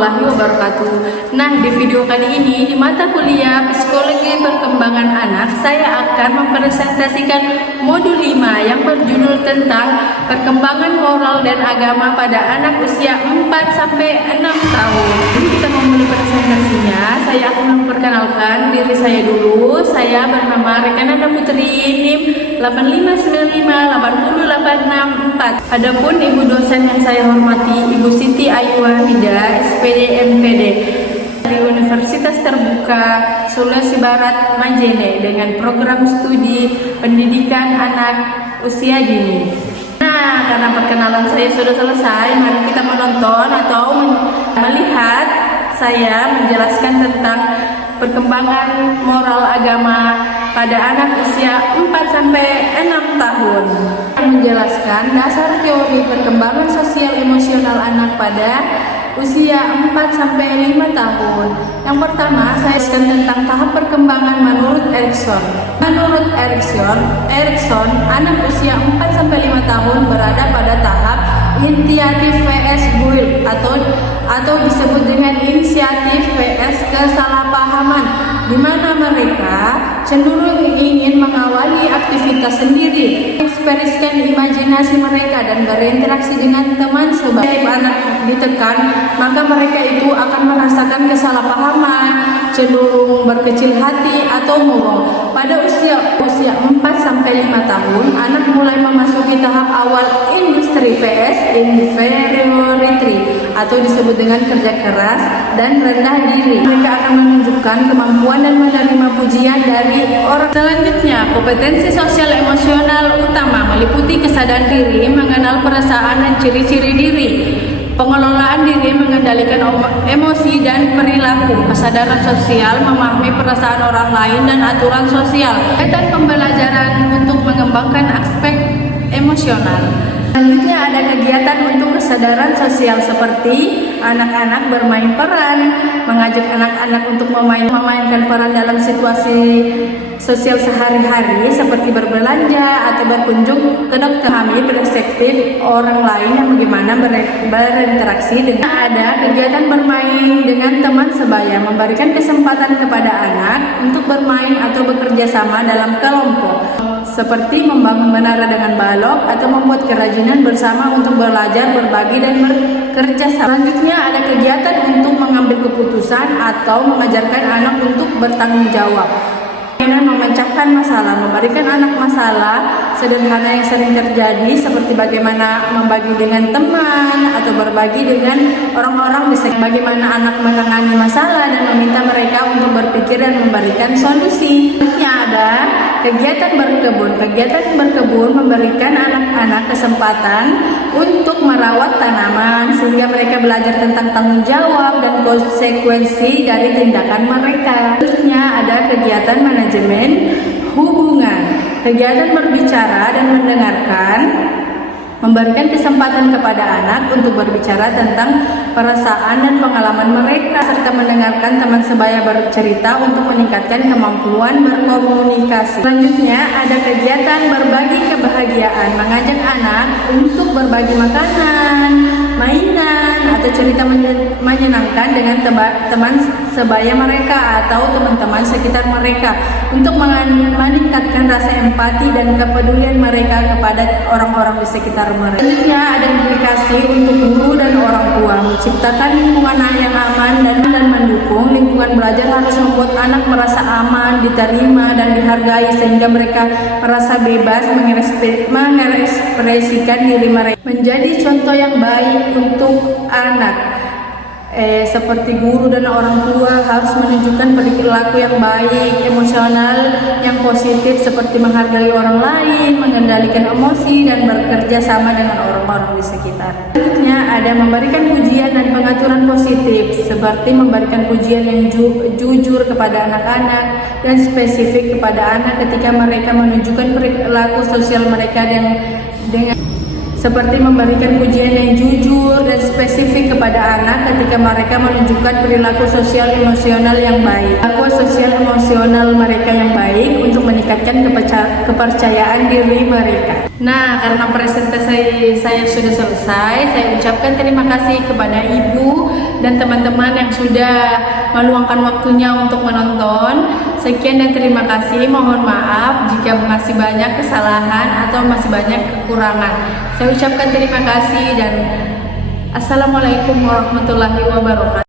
warahmatullahi wabarakatuh. Nah, di video kali ini di mata kuliah Psikologi Perkembangan Anak, saya akan mempresentasikan modul 5 yang berjudul tentang perkembangan moral dan agama pada anak usia 4 sampai 6 tahun. Jadi kita memulai presentasinya. Saya akan memperkenalkan diri saya dulu. Saya bernama Rekananda Putri, NIM 85958084. Adapun ibu dosen yang saya hormati, Ibu Siti Ayu Wahida, SPD MPD dari Universitas Terbuka Sulawesi Barat Majene dengan program studi pendidikan anak usia dini. Nah, karena perkenalan saya sudah selesai, mari kita menonton atau melihat saya menjelaskan tentang perkembangan moral agama pada anak usia 4 sampai 6 tahun. Menjelaskan dasar teori perkembangan sosial emosional anak pada usia 4 sampai 5 tahun. Yang pertama, saya jelaskan tentang tahap perkembangan menurut Erikson. Menurut Erikson, anak usia 4 sampai 5 tahun berada pada tahap inisiatif vs guilt atau disebut dengan inisiatif vs kesalahpahaman, di mana mereka cenderung ingin mengawali aktivitas sendiri, ekspresikan imajinasi mereka dan berinteraksi dengan teman sebaya. Anak ditekan, maka mereka itu akan merasakan kesalahpahaman, cenderung berkecil hati atau murung. Pada usia 4 sampai 5 tahun, anak mulai memasuki tahap awal industri vs inferiority atau disebut dengan kerja keras dan rendah diri. Mereka akan menunjukkan kemampuan dan menerima pujian dari orang. Selanjutnya, kompetensi sosial emosional utama meliputi kesadaran diri, mengenal perasaan dan ciri-ciri diri, pengelolaan diri, mengendalikan emosi dan perilaku, kesadaran sosial, memahami perasaan orang lain dan aturan sosial, dan pembelajaran untuk mengembangkan aspek emosional. Selanjutnya ada kegiatan untuk kesadaran sosial seperti anak-anak bermain peran, mengajak anak-anak untuk memainkan peran dalam situasi sosial sehari-hari seperti berbelanja atau berkunjung ke dokter, memahami perspektif orang lain yang bagaimana berinteraksi dengan. Ada kegiatan bermain dengan teman sebaya, memberikan kesempatan kepada anak untuk bermain atau bekerja sama dalam kelompok, seperti membangun menara dengan balok atau membuat kerajinan bersama untuk belajar, berbagi, dan bekerja sama. Selanjutnya ada kegiatan untuk mengambil keputusan atau mengajarkan anak untuk bertanggung jawab. Memecahkan masalah, memberikan anak masalah sederhana yang sering terjadi seperti bagaimana membagi dengan teman atau berbagi dengan orang-orang, bisa bagaimana anak menangani masalah dan meminta mereka untuk berpikir dan memberikan solusi. Selanjutnya ada kegiatan berkebun. Kegiatan berkebun memberikan anak-anak kesempatan untuk merawat tanaman sehingga mereka belajar tentang tanggung jawab dan konsekuensi dari tindakan mereka. Selanjutnya ada kegiatan manajemen hubungan. Kegiatan berbicara dan mendengarkan, memberikan kesempatan kepada anak untuk berbicara tentang perasaan dan pengalaman mereka, serta mendengarkan teman sebaya bercerita untuk meningkatkan kemampuan berkomunikasi. Selanjutnya ada kegiatan berbagi kebahagiaan, mengajak anak untuk berbagi makanan, mainan, atau cerita menyenangkan dengan teman sebaya mereka atau teman-teman sekitar mereka untuk meningkatkan rasa empati dan kepedulian mereka kepada orang-orang di sekitar mereka. Selanjutnya ada implikasi untuk guru dan orang tua, menciptakan lingkungan yang aman dan mendukung. Lingkungan belajar harus membuat anak merasa aman, diterima, dan dihargai sehingga mereka merasa bebas mengekspresikan diri mereka. Menjadi contoh yang baik untuk anak. Seperti guru dan orang tua harus menunjukkan perilaku yang baik, emosional yang positif seperti menghargai orang lain, mengendalikan emosi, dan bekerja sama dengan orang-orang di sekitar. Selanjutnya ada memberikan pujian dan pengaturan positif seperti memberikan pujian yang jujur kepada anak-anak dan spesifik kepada anak ketika mereka menunjukkan perilaku sosial mereka dengan seperti memberikan pujian yang jujur dan spesifik kepada anak ketika mereka menunjukkan perilaku sosial emosional yang baik. Perilaku sosial emosional mereka yang baik untuk meningkatkan kepercayaan diri mereka. Nah, karena presentasi saya sudah selesai, saya ucapkan terima kasih kepada Ibu dan teman-teman yang sudah meluangkan waktunya untuk menonton. Sekian dan terima kasih. Mohon maaf jika masih banyak kesalahan atau masih banyak kekurangan. Saya ucapkan terima kasih dan Assalamualaikum warahmatullahi wabarakatuh.